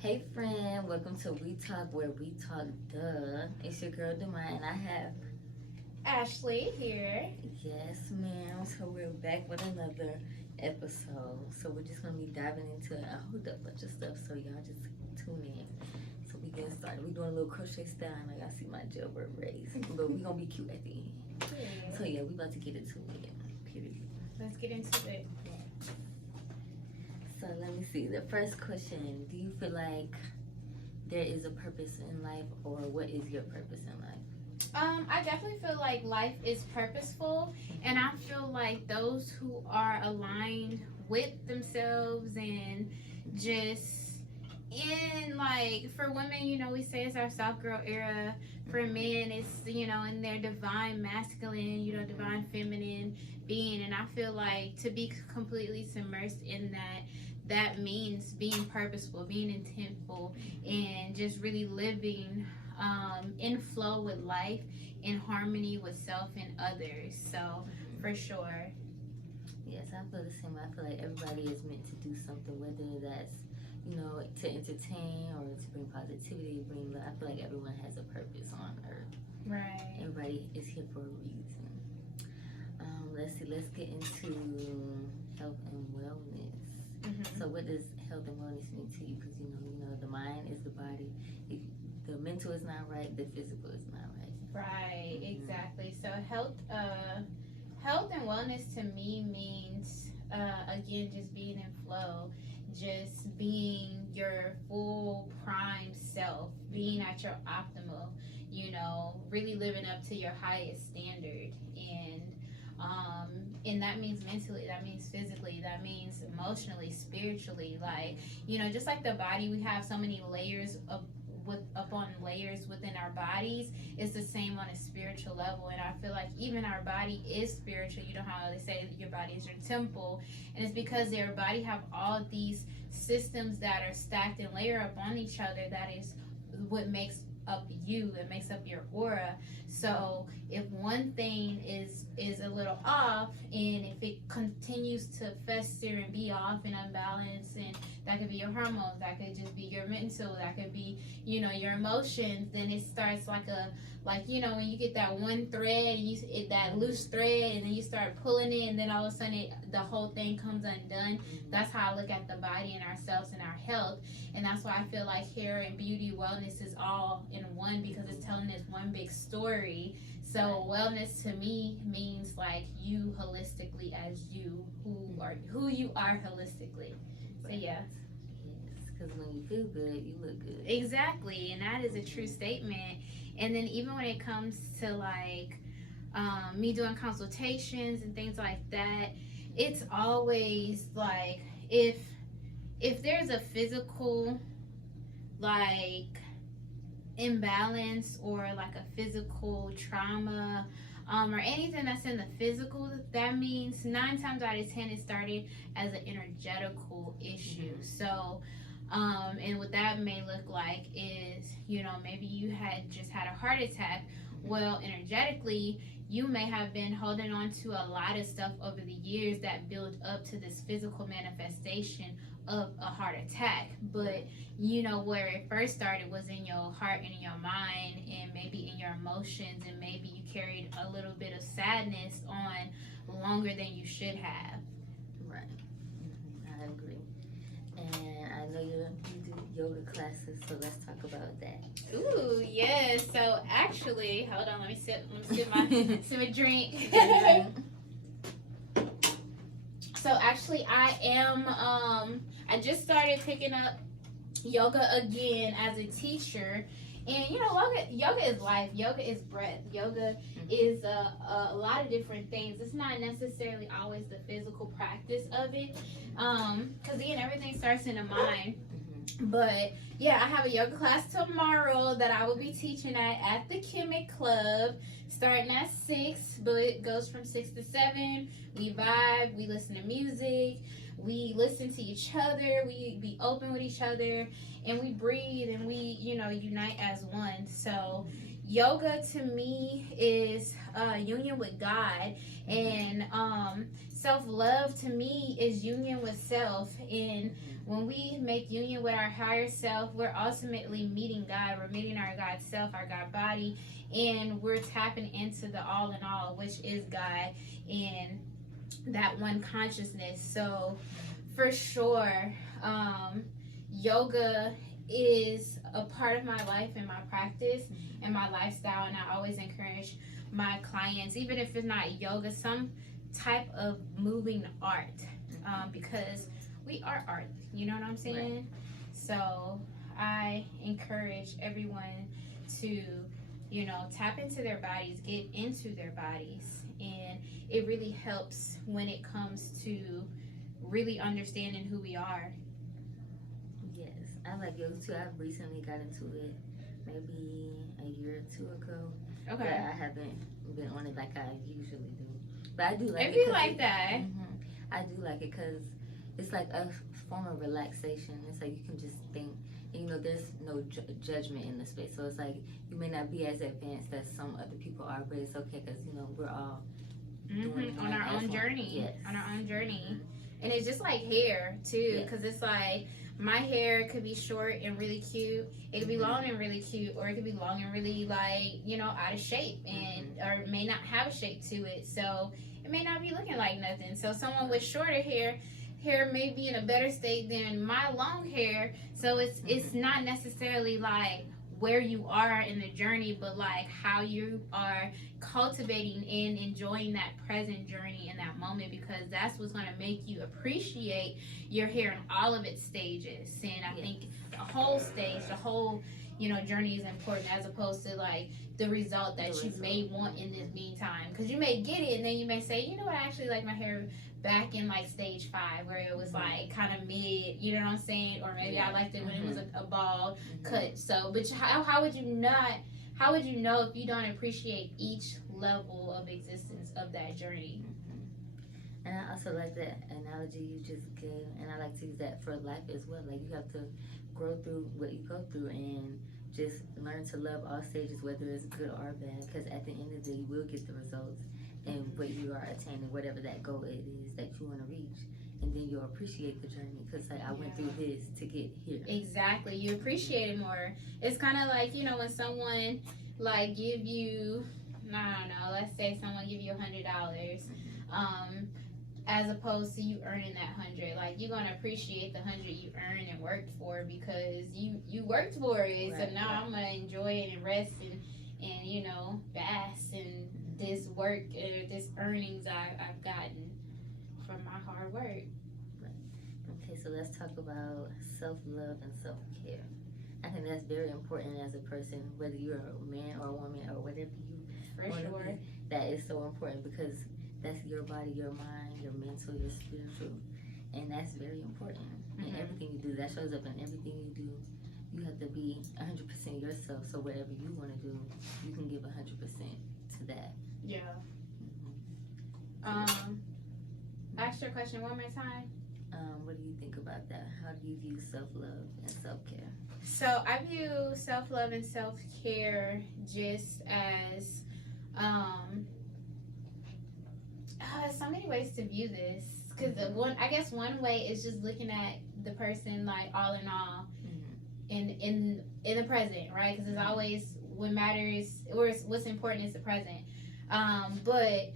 Hey friend, welcome to Wetalk where we talk duh. It's your girl Demai and I have Ashley here. yes ma'am. So we're back with another episode. So we're just gonna be diving into a whole bunch of stuff. So y'all just tune in. So we getting started. We doing a little crochet style and I see my jailbird raised. But we gonna be cute at the end. So yeah, we about to get into it. Period. Let's get into it. So let me see. The first question, do you feel like there is a purpose in life or what is your purpose in life? I definitely feel like life is purposeful, and I feel like those who are aligned with themselves and just in like for women, we say it's our soft girl era. For men, it's in their divine masculine, divine feminine being, and I feel like to be completely submersed in that means being purposeful, being intentful, and just really living in flow with life, in harmony with self and others. So, for sure. Yes, I feel the same. I feel like everybody is meant to do something, whether that's, to entertain or to bring positivity, bring love. I feel like everyone has a purpose on earth. Right. Everybody is here for a reason. Let's see, let's get into health and wellness. So what does health and wellness mean to you? Because, the mind is the body. If the mental is not right, the physical is not right. Right, exactly. So health and wellness to me means again just being in flow, just being your full prime self, being at your optimal, really living up to your highest standard. And that means mentally, that means physically, that means emotionally, spiritually, like, just like the body, we have so many layers of upon layers within our bodies. It's the same on a spiritual level, and I feel like even our body is spiritual. You know how they say that your body is your temple, and it's because your body have all these systems that are stacked and layered upon each other. That is what makes up you, it makes up your aura. So if one thing is a little off, and if it continues to fester and be off and unbalanced, and that could be your hormones, that could just be your mental, that could be your emotions, then it starts like when you get that one thread and that loose thread, and then you start pulling it, and then all of a sudden the whole thing comes undone. That's how I look at the body and ourselves and our health. And that's why I feel like hair and beauty wellness is all in one, because it's telling this one big story. So wellness to me means like you holistically as you, who you are holistically. So yeah. Yes, because when you feel good, you look good. Exactly, and that is a true statement. And then even when it comes to like me doing consultations and things like that, it's always like if there's a physical like imbalance, or like a physical trauma, or anything that's in the physical, that means 9 times out of 10 it started as an energetical issue. So and what that may look like is, maybe you had just had a heart attack. Well, energetically, you may have been holding on to a lot of stuff over the years that built up to this physical manifestation of a heart attack. But where it first started was in your heart and in your mind, and maybe in your emotions, and maybe you carried a little bit of sadness on longer than you should have. Right. I agree. And I know you do yoga classes, so let's talk about that. Ooh, yes. So actually, hold on, let me sip my sip a drink. So actually I am I just started picking up yoga again as a teacher. And yoga is life. Yoga is breath. Yoga is a lot of different things. It's not necessarily always the physical practice of it, because again, everything starts in the mind. But yeah, I have a yoga class tomorrow that I will be teaching at the Chemic Club, starting at 6, but it goes from 6 to 7. We vibe, we listen to music, we listen to each other, we be open with each other, and we breathe, and we unite as one. So yoga to me is union with God, and self-love to me is union with self. And when we make union with our higher self, we're ultimately meeting God. We're meeting our God self, our God body, and we're tapping into the all in all, which is God, and that one consciousness. So for sure, yoga is a part of my life and my practice and my lifestyle, and I always encourage my clients, even if it's not yoga, some type of moving art, because we are art, you know what I'm saying? Right. So I encourage everyone to, you know, tap into their bodies, get into their bodies, and it really helps when it comes to really understanding who we are. Yes, I like yoga too. I've recently got into it maybe a year or two ago. Okay. But I haven't been on it like I usually do. But I do like it. It Be like that. I do like it because it's like a form of relaxation. It's like you can just think. And, you know, there's no judgment in the space. So it's like you may not be as advanced as some other people are, but it's okay because, you know, we're all doing on our own journey. Yes. On our own journey. And it's just like hair too, because it's like my hair could be short and really cute. It could be long and really cute, or it could be long and really, like, you know, out of shape, and or it may not have a shape to it, so it may not be looking like nothing. So someone with shorter hair may be in a better state than my long hair. So it's not necessarily like where you are in the journey, but like how you are cultivating and enjoying that present journey in that moment, because that's what's going to make you appreciate your hair in all of its stages. And I think the whole stage, the whole, you know, journey is important, as opposed to like the result that you may want in this meantime, because you may get it and then you may say, you know what, I actually like my hair back in like stage 5 where it was like kind of mid, you know what I'm saying, or maybe I liked it when it was a bald cut. So but how would you know if you don't appreciate each level of existence of that journey? And I also like that analogy you just gave, and I like to use that for life as well. Like, you have to grow through what you go through and just learn to love all stages, whether it's good or bad, because at the end of the day you will get the results and what you are attaining, whatever that goal it is that you want to reach, and then you'll appreciate the journey, because like I went through this to get here. Exactly, you appreciate it more. It's kind of like, you know, when someone like give you, I don't know, let's say someone give you $100, as opposed to you earning that 100. Like, you're gonna appreciate the 100 you earned and worked for, because you worked for it. Right, so now I'm gonna enjoy it and rest and you know, bask in this work or this earnings I've gotten from my hard work. Right. Okay, so let's talk about self-love and self-care. I think that's very important as a person, whether you're a man or a woman or whatever you want to be. That is so important, because that's your body, your mind, your mental, your spiritual, and that's very important. And everything you do, that shows up in everything you do. You have to be 100% yourself, so whatever you want to do, you can give 100% to that. Yeah. Ask your question one more time. What do you think about that? How do you view self-love and self-care? So I view self-love and self-care just as so many ways to view this, because one way is just looking at the person like all in all, in the present, right? Because it's always what matters, or what's important is the present. But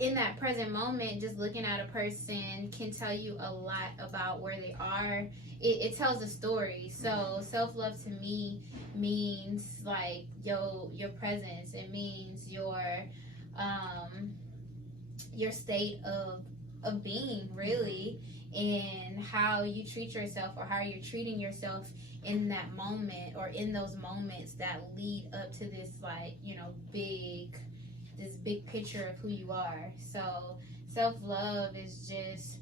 in that present moment, just looking at a person can tell you a lot about where they are. It tells a story. So self-love to me means like your presence. It means your state of being, really, and how you treat yourself, or how you're treating yourself in that moment, or in those moments that lead up to this, like, you know, this big picture of who you are. So self-love is just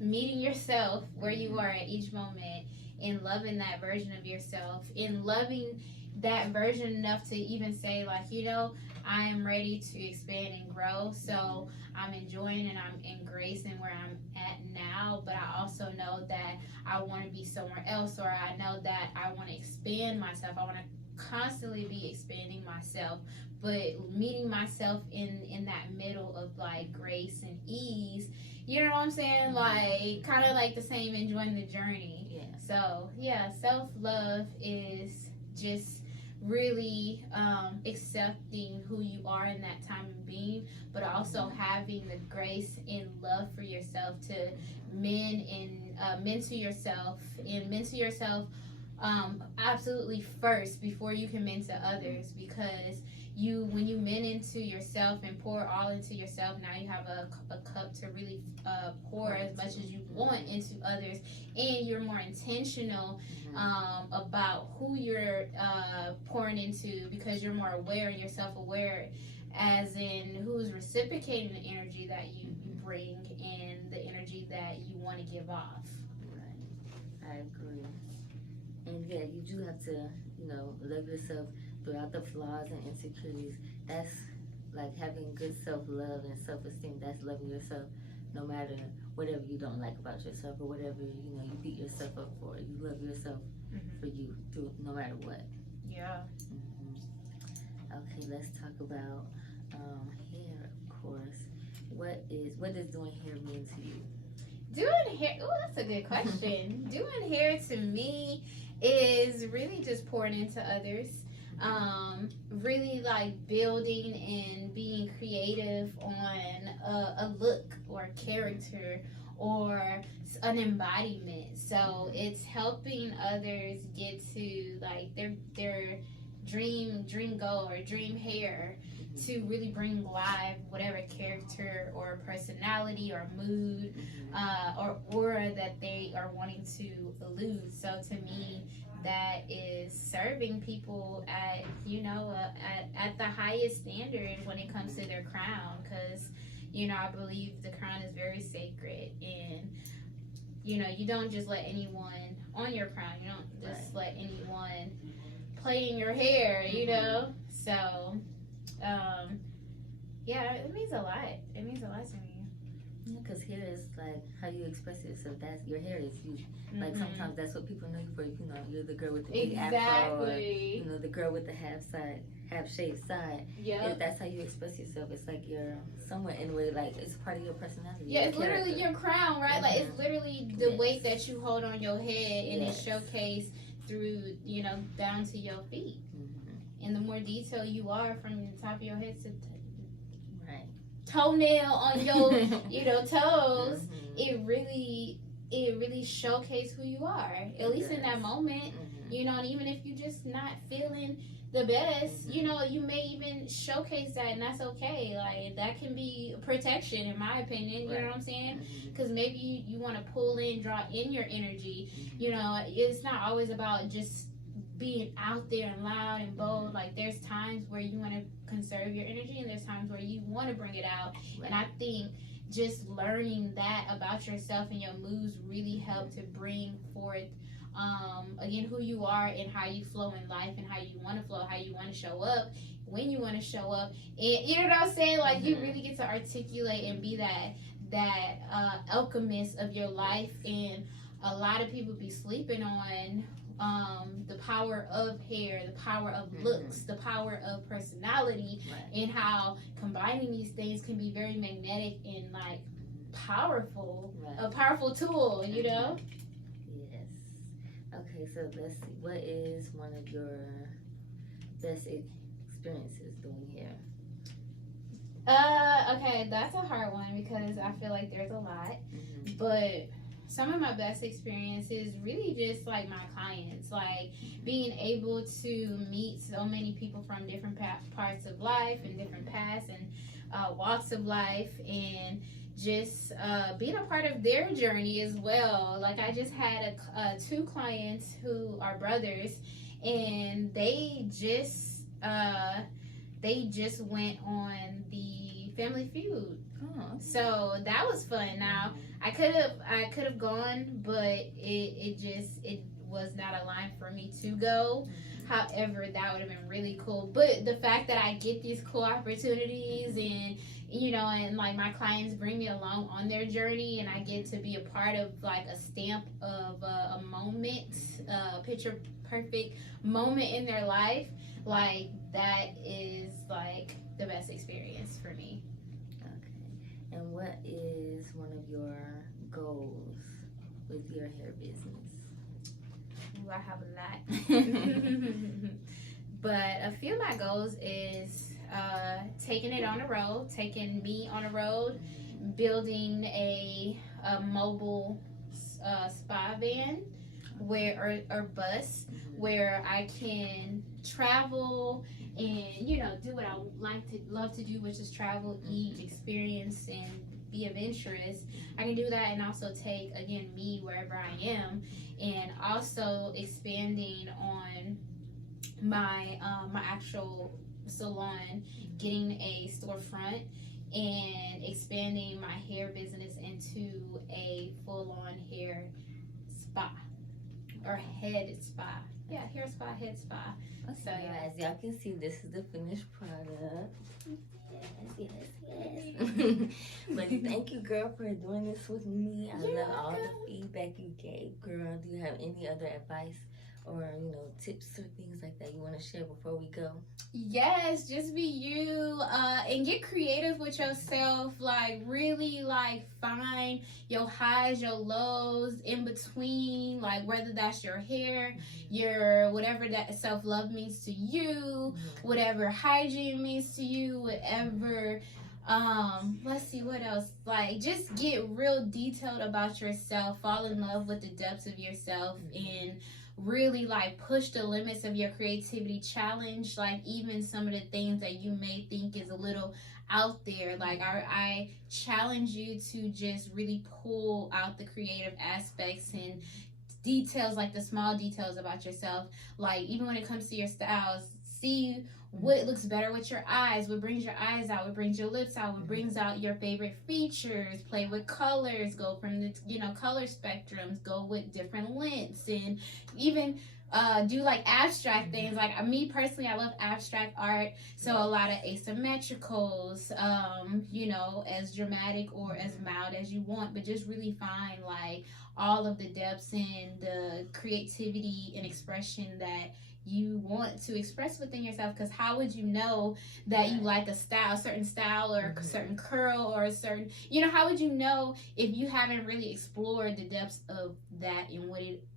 meeting yourself where you are at each moment, and loving that version of yourself, and loving that version enough to even say, like, you know, I am ready to expand and grow. So I'm enjoying and I'm embracing where I'm at now, but I also know that I want to be somewhere else, or I know that I want to expand myself. I want to constantly be expanding myself, but meeting myself in that middle of like grace and ease. You know what I'm saying? Like kind of like the same, enjoying the journey. Yeah. So yeah, self-love is just really accepting who you are in that time of being, but also having the grace and love for yourself to mentor yourself and mentor yourself absolutely first before you can mentor others, because when you men into yourself and pour all into yourself, now you have a cup to really pour as much as you want into others, and you're more intentional about who you're pouring into, because you're more aware and you're self-aware, as in who's reciprocating the energy that you bring and the energy that you want to give off. Right. I agree. And yeah, you do have to, love yourself throughout the flaws and insecurities. That's like having good self-love and self-esteem. That's loving yourself no matter whatever you don't like about yourself, or whatever, you beat yourself up for. You love yourself for you through no matter what. Yeah. Okay, let's talk about hair, of course. What does doing hair mean to you? Doing hair, oh, that's a good question. Doing hair to me is really just pouring into others. Really like building and being creative on a look or a character or an embodiment. So it's helping others get to like their dream goal or dream hair, to really bring live whatever character or personality or mood or aura that they are wanting to elude. So to me, that is serving people at at the highest standard when it comes to their crown, because I believe the crown is very sacred, and you don't just let anyone on your crown. You don't just let anyone play in your hair. So yeah, it means a lot. It means a lot to me. Yeah, because hair is like how you express yourself. That's your hair is you. Like sometimes that's what people know you for. You're the girl with the big afro, or the girl with the half shaved side. Yeah, that's how you express yourself. It's like you're somewhere in a way, like it's part of your personality. Yeah, it's literally your crown, right? Like it's literally the weight that you hold on your head, and it's showcased through down to your feet. And the more detail you are from the top of your head to toenail on your toes, it really showcases who you are, at least in that moment. And even if you're just not feeling the best, you may even showcase that, and that's okay. Like that can be protection, in my opinion. You know what I'm saying? Because maybe you want to draw in your energy. It's not always about just being out there and loud and bold. Like there's times where you want to conserve your energy, and there's times where you want to bring it out. And I think just learning that about yourself and your moods really help to bring forth again who you are and how you flow in life, and how you want to flow, how you want to show up, when you want to show up. And you know what I'm saying? Like you really get to articulate and be that alchemist of your life. And a lot of people be sleeping on the power of hair, the power of looks, the power of personality, and how combining these things can be very magnetic and like powerful, a powerful tool, Yes. Okay, so let's see. What is one of your best experiences doing hair? Okay, that's a hard one because I feel like there's a lot, but some of my best experiences really just like my clients, like being able to meet so many people from different parts of life and different paths and walks of life, and just being a part of their journey as well. Like I just had two clients who are brothers, and they just went on the Family Feud. So that was fun. Now I could have gone, but it was not a line for me to go. However, that would have been really cool. But the fact that I get these cool opportunities and and like my clients bring me along on their journey, and I get to be a part of like a stamp of a moment, a picture perfect moment in their life, like that is like the best experience for me. Okay. And what is one of your goals with your hair business? Ooh, I have a lot. But a few of my goals is taking it on the road, taking me on the road, building a mobile spa van or bus where I can travel and do what I love to do, which is travel, eat, experience, and be adventurous. I can do that and also take again me wherever I am, and also expanding on my my actual salon, getting a storefront, and expanding my hair business into a full-on hair spa or head spa. Yeah, hair spa, head spa. Okay, So yeah. as y'all can see, this is the finished product. Yes. But thank you, girl, for doing this with me. I love all the feedback you gave, girl. Do you have any other advice or tips or things like that you want to share before we go? Yes, just be you, and get creative with yourself. Like really, like find your highs, your lows in between. Like whether that's your hair, your whatever that self love means to you, whatever hygiene means to you, whatever. Let's see what else. Like just get real detailed about yourself. Fall in love with the depths of yourself and really like push the limits of your creativity, challenge like even some of the things that you may think is a little out there. Like I challenge you to just really pull out the creative aspects and details, like the small details about yourself. Like even when it comes to your styles, see what looks better with your eyes, what brings your eyes out, what brings your lips out, what brings out your favorite features. Play with colors, go from the color spectrums, go with different lengths, and even do like abstract things. Like me personally, I love abstract art, so a lot of asymmetricals, as dramatic or as mild as you want, but just really find like all of the depths and the creativity and expression that you want to express within yourself. Because how would you know that you like a certain style or a certain curl or a certain, how would you know if you haven't really explored the depths of that and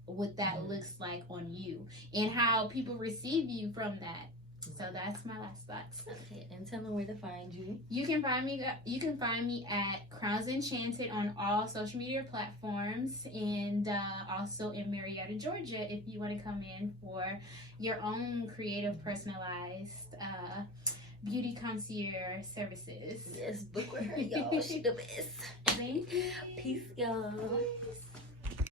what that looks like on you and how people receive you from that. So that's my last thoughts. Okay, and tell them where to find you. You can find me at Crowns Enchanted on all social media platforms, and also in Marietta, Georgia, if you want to come in for your own creative, personalized beauty concierge services. Yes, book with her, y'all. She the best. Thank you. Peace, y'all. Peace.